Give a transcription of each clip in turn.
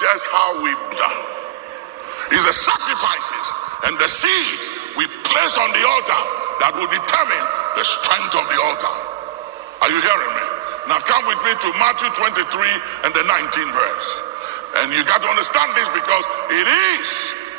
just how we done. It's the sacrifices and the seeds we place on the altar that will determine the strength of the altar. Are you hearing me? Now come with me to Matthew 23 and the 19th verse. And you got to understand this, because it is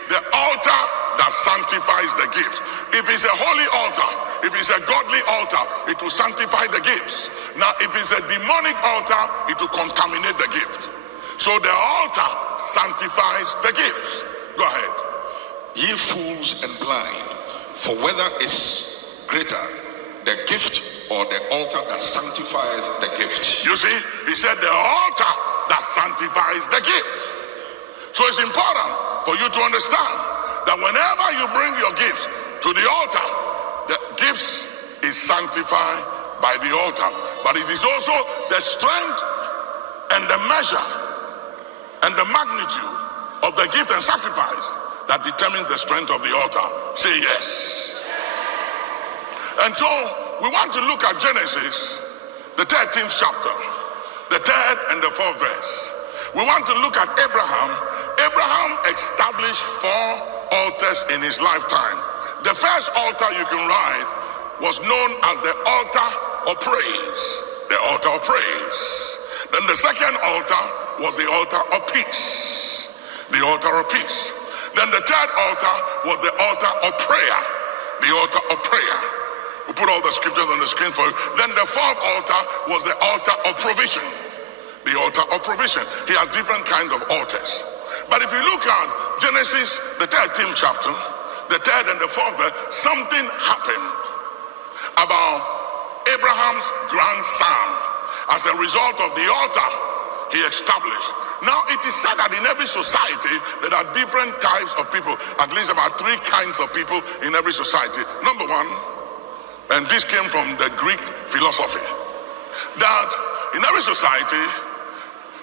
the altar that sanctifies the gift. If it's a holy altar, if it's a godly altar, it will sanctify the gifts. Now if it's a demonic altar, it will contaminate the gift. So the altar sanctifies the gifts. Go ahead. Ye fools and blind, for whether is greater, the gift or the altar that sanctifies the gift? You see, he said the altar that sanctifies the gift. So it's important for you to understand that whenever you bring your gifts to the altar, the gifts is sanctified by the altar. But it is also the strength and the measure and the magnitude of the gift and sacrifice that determines the strength of the altar. Say yes. And so we want to look at Genesis, the 13th chapter, the 3rd and the 4th verse. We want to look at Abraham. Abraham established 4 altars in his lifetime. The first altar you can write was known as the altar of praise. The altar of praise. Then the second altar was the altar of peace. The altar of peace. Then the third altar was the altar of prayer. The altar of prayer. We put all the scriptures on the screen for you. Then the 4th altar was the altar of provision. The altar of provision. He has different kinds of altars. But if you look at Genesis, the 13th chapter, the 3rd and the 4th verse, something happened about Abraham's grandson. As a result of the altar he established. Now it is said that in every society there are different types of people, at least about 3 kinds of people in every society. Number one, and this came from the Greek philosophy, that in every society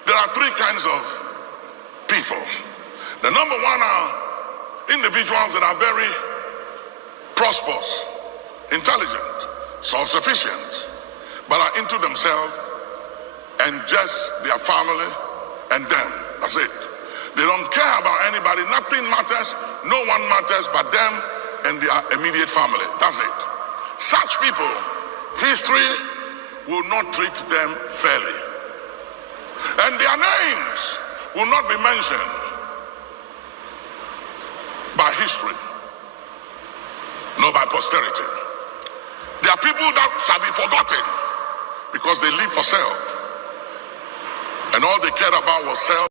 there are 3 kinds of people. The number one are individuals that are very prosperous, intelligent, self-sufficient, but are into themselves and just their family and them. That's it. They don't care about anybody. Nothing matters. No one matters but them and their immediate family. That's it. Such people, history will not treat them fairly. And their names will not be mentioned by history, nor by posterity. There are people that shall be forgotten because they live for self. And all they cared about was self.